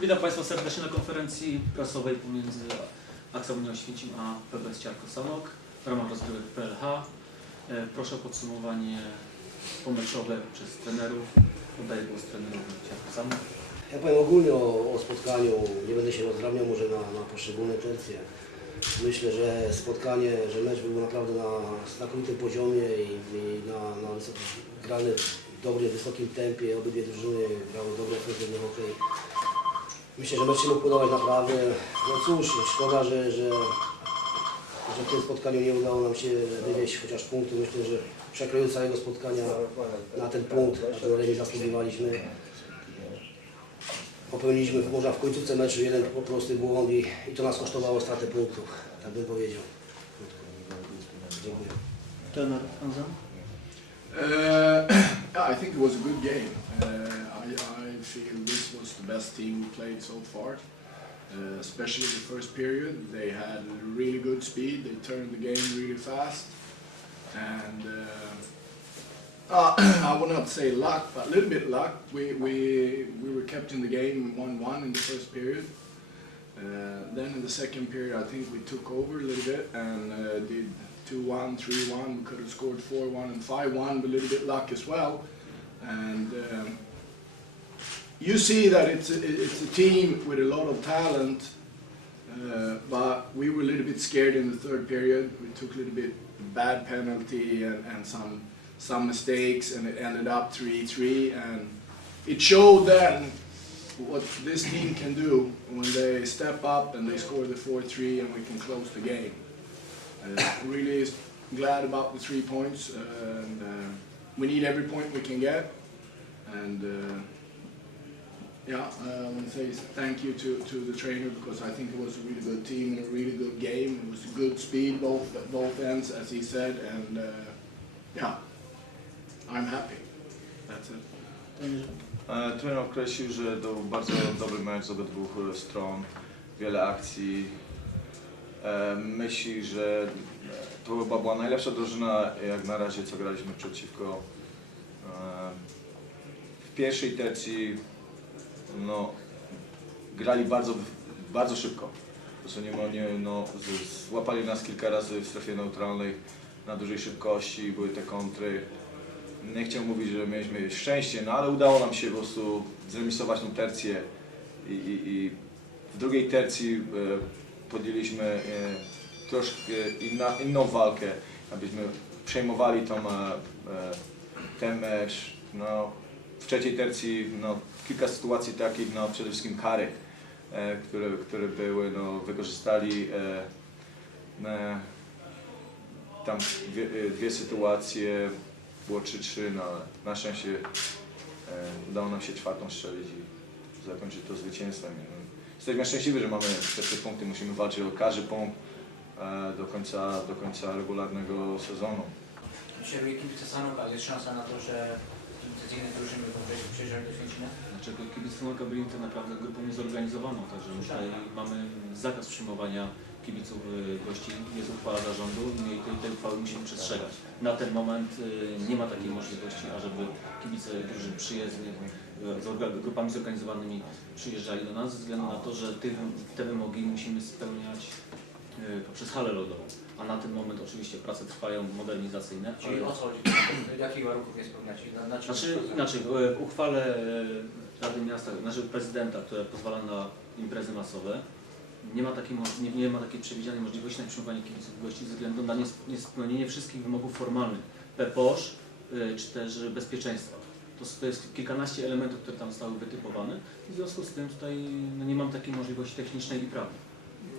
Witam Państwa serdecznie na konferencji prasowej pomiędzy Aksamią Oświęcim a PBS Ciarko Sanok w ramach rozgrywek PLH. E, Proszę o podsumowanie pomeczowe przez trenerów. Oddaję głos trenerowi Ciarko Sanok. Ja powiem ogólnie o, o spotkaniu, nie będę się rozdrabniał może na, na poszczególne tercje. Myślę, że spotkanie, że mecz był naprawdę na znakomitym poziomie i, i na, na wysokim, grany w dobrym, wysokim tempie. Obydwie drużyny grały dobry, ofensywny hokej. Myślę, że mógł podobać naprawdę. No cóż, szkoda, że, że, że w tym spotkaniu nie udało nam się wywieźć chociaż punktu. Myślę, że w przekroju całego spotkania na ten punkt, na ten remis zasługiwaliśmy. Popełniliśmy może w końcówce meczu jeden po prosty błąd i, i to nas kosztowało stratę punktów, tak bym powiedział. Dziękuję. Trener. Uh, I think it was a good game. Uh, I, I feel this was the best team we played so far, uh, especially the first period. They had really good speed. They turned the game really fast, and uh, uh, I would not say luck, but a little bit luck. We we we were kept in the game one-one in the first period. Uh, then in the second period, I think we took over a little bit and uh, did 2-1, 3-1. We could have scored 4-1 and 5-1 with a little bit luck as well. And um, you see that it's a, it's a team with a lot of talent, uh, but we were a little bit scared in the third period. We took a little bit bad penalty and, and some some mistakes, and it ended up 3-3. And it showed then what this team can do when they step up and they score the 4-3 and we can close the game. Uh, really glad about the three points uh, and uh, we need every point we can get and uh, yeah I want to say thank you to, to the trainer because I think it was a really good team and a really good game it was good speed both both ends as he said and uh, yeah I'm happy that's it. E, Trener określił, że to był bardzo dobry mecz z obydwu e, stron, wiele akcji. E, Myśli, że to chyba była najlepsza drużyna jak na razie, co graliśmy przeciwko. W pierwszej tercji no, grali bardzo, bardzo szybko. Po prostu nie, nie, no, złapali nas kilka razy w strefie neutralnej na dużej szybkości, były te kontry nie chciałem mówić, że mieliśmy szczęście, no ale udało nam się po prostu zremisować tą tercję i, i, i w drugiej tercji e, podjęliśmy e, troszkę inna, inną walkę, abyśmy przejmowali tą, e, e, ten mecz. No, w trzeciej tercji no, kilka sytuacji takich, no, przede wszystkim karek, e, które, które były, no, wykorzystali e, e, tam dwie, dwie sytuacje, było 3-3, no ale na szczęście udało nam się czwartą strzelić i zakończyć to zwycięstwem. No, jesteśmy szczęśliwi, że mamy te trzy punkty, musimy walczyć o każdy punkt do końca, do końca regularnego sezonu. Dzisiaj kibice Sanok, ale jest szansa na to, że innych drużyn będą wcześniej przyjeżdżali do Święcina? Dlaczego kibice Sanoka byli to naprawdę grupą niezorganizowaną, także tutaj mamy zakaz przyjmowania kibiców y, gości, jest uchwała zarządu i tej, tej uchwały musimy przestrzegać. Na ten moment y, nie ma takiej możliwości, ażeby kibice drużyn przyjezdnych z grupami zorganizowanymi przyjeżdżali do nas, ze względu na to, że te wymogi musimy spełniać poprzez halę lodową. A na ten moment oczywiście prace trwają modernizacyjne. Czyli ale- o co chodzi? Jakich warunków jest spełniać? Na, na znaczy, inaczej, w w uchwale e, Rady Miasta, znaczy prezydenta, która pozwala na imprezy masowe, nie ma takiej, nie, nie ma takiej przewidzianej możliwości na przyjmowanie kibiców gości ze względu na nies- niespełnienie wszystkich wymogów formalnych, PPOŚ y, czy też bezpieczeństwa. To, to jest kilkanaście elementów, które tam zostały wytypowane. W związku z tym tutaj no, nie mam takiej możliwości technicznej i prawnej.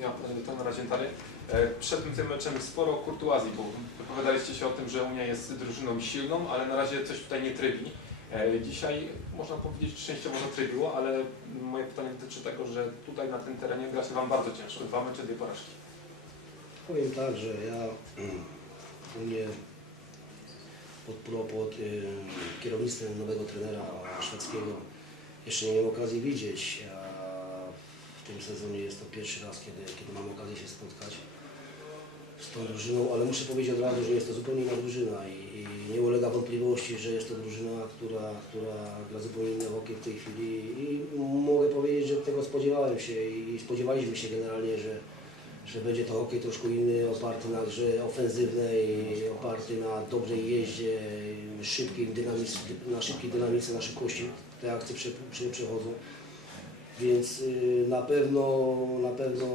Ja to na razie dalej. E, Przed tym, meczem sporo kurtuazji, bo wypowiadaliście się o tym, że Unia jest drużyną silną, ale na razie coś tutaj nie trybi. E, Dzisiaj można powiedzieć szczęściowo zatrybiło, ale moje pytanie dotyczy tego, że tutaj na tym terenie gra się Wam bardzo ciężko. Dwa mecze, dwie porażki. Powiem tak, że ja u mnie pod, pod y, kierownictwem nowego trenera szwedzkiego jeszcze nie miałem okazji widzieć, a w tym sezonie jest to pierwszy raz, kiedy, kiedy mam okazję się spotkać z tą drużyną, ale muszę powiedzieć od razu, że jest to zupełnie inna drużyna i, i nie ulega wątpliwości, że jest to drużyna, która, która gra zupełnie inny hokej w tej chwili i mogę powiedzieć, że tego spodziewałem się i spodziewaliśmy się generalnie, że, że będzie to hokej troszkę inny, oparty na grze ofensywnej, oparty na dobrej jeździe, szybkiej dynamice, na szybkiej dynamice, na szybkości te akcje prze, prze, przechodzą. Więc y, na pewno, na pewno,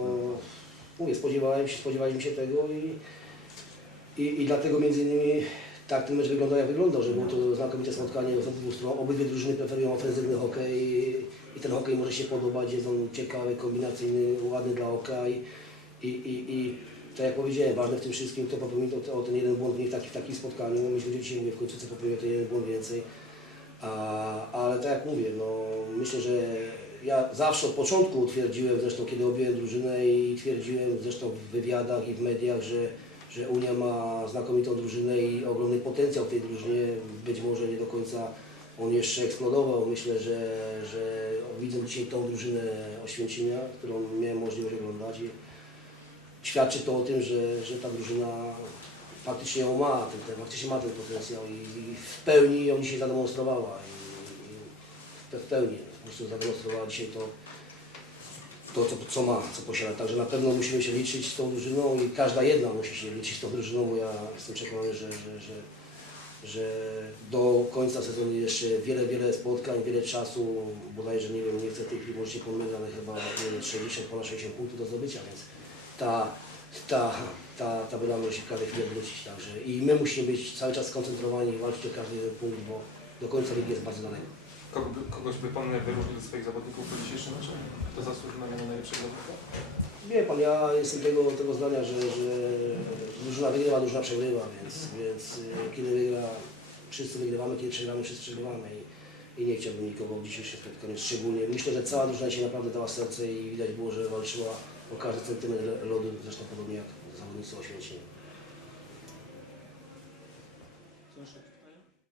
mówię, spodziewałem się, spodziewaliśmy się tego i, i, i dlatego między innymi tak ten mecz wyglądał jak wyglądał, że było to znakomite spotkanie z obydwu stron. Obydwie drużyny preferują ofensywny hokej i, ten hokej może się podobać, jest on ciekawy, kombinacyjny, ładny dla oka i, i, i, i tak jak powiedziałem, ważne w tym wszystkim to popełnić o, ten jeden błąd w, taki, w takim spotkaniu. Myśmy dzisiaj mówię w końcu popełnił ten jeden błąd więcej. A, ale tak jak mówię, no, myślę, że ja zawsze od początku twierdziłem, zresztą kiedy objąłem drużynę i twierdziłem zresztą w wywiadach i w mediach, że, że Unia ma znakomitą drużynę i ogromny potencjał w tej drużynie. Być może nie do końca on jeszcze eksplodował. Myślę, że, że widzę dzisiaj tą drużynę Oświęcimia, którą miałem możliwość oglądać i świadczy to o tym, że, że ta drużyna faktycznie ją ma, ten, faktycznie ma ten potencjał i, i w pełni ją dzisiaj zademonstrowała. I, i w pełni prostu zademonstrowała dzisiaj to, to co, co ma, co posiada. Także na pewno musimy się liczyć z tą drużyną i każda jedna musi się liczyć z tą drużyną, bo ja jestem przekonany, że, że, że, że do końca sezonu jeszcze wiele, wiele spotkań, wiele czasu, bodajże nie wiem, nie chcę tej chwili może się pomylę, ale chyba nie wiem, 60, ponad 60 punktów do zdobycia, więc ta, ta, ta, ta wygrana musi w każdej chwili wrócić. Także i my musimy być cały czas skoncentrowani i walczyć o każdy jeden punkt, bo do końca ligi jest bardzo daleko. Kogo kogoś by Pan wyróżnił swoich zawodników po dzisiejszym meczu? Kto zasłużył na miano najlepszego zawodnika? Wie pan, ja jestem tego, tego zdania, że, że drużyna wygrywa, drużyna przegrywa, więc, więc y, kiedy wygra, wszyscy wygrywamy, kiedy przegramy, wszyscy przegrywamy i, i nie chciałbym nikogo w dzisiejszym spotkaniu szczególnie. Myślę, że cała drużyna się naprawdę dała serce i widać było, że walczyła o każdy centymetr lodu, zresztą podobnie jak zawodnicy Oświęcimia.